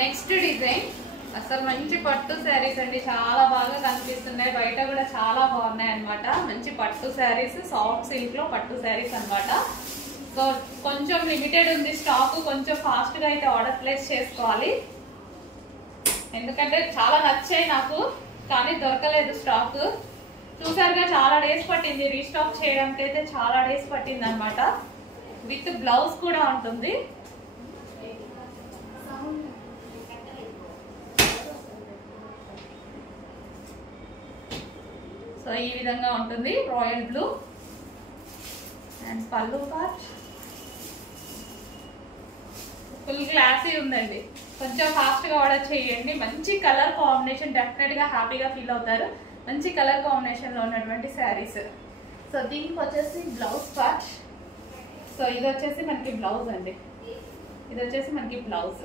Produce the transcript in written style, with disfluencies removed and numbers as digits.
Next design అసలు మంచి పట్టు శారీస్ అండి, చాలా బాగా కనిపిస్తున్నాయి, బయట కూడా చాలా బాగున్నాయి అన్నమాట. మంచి పట్టు శారీస్, సాఫ్ట్ సిల్క్ లో పట్టు శారీస్ అన్నమాట. సో కొంచెం లిమిటెడ్ ఉంది స్టాక్, కొంచెం ఫాస్ట్ గా అయితే ఆర్డర్ ప్లేస్ చేసుకోవాలి, ఎందుకంటే చాలా నచ్చాయి నాకు కానీ దొరకలేదు స్టాక్. చూసారుగా చాలా డేస్ పట్టింది రీస్టాక్ చేయడానికి, అయితే చాలా డేస్ పట్టింది అన్నమాట. విత్ బ్లౌజ్ కూడా ఉంటుంది. సో ఈ విధంగా ఉంటుంది రాయల్ బ్లూ అండ్ పళ్ళు పార్ట్ ఫుల్ క్లాసీ ఉందండి. కొంచెం ఫాస్ట్ గా ఆర్డర్ చేయండి. మంచి కలర్ కాంబినేషన్, డెఫినెట్ గా హ్యాపీగా ఫీల్ అవుతారు. మంచి కలర్ కాంబినేషన్ లో ఉన్నటువంటి శారీస్. సో దీనికి వచ్చేసి బ్లౌజ్ పార్ట్. సో ఇది వచ్చేసి మనకి బ్లౌజ్ అండి, ఇది వచ్చేసి మనకి బ్లౌజ్.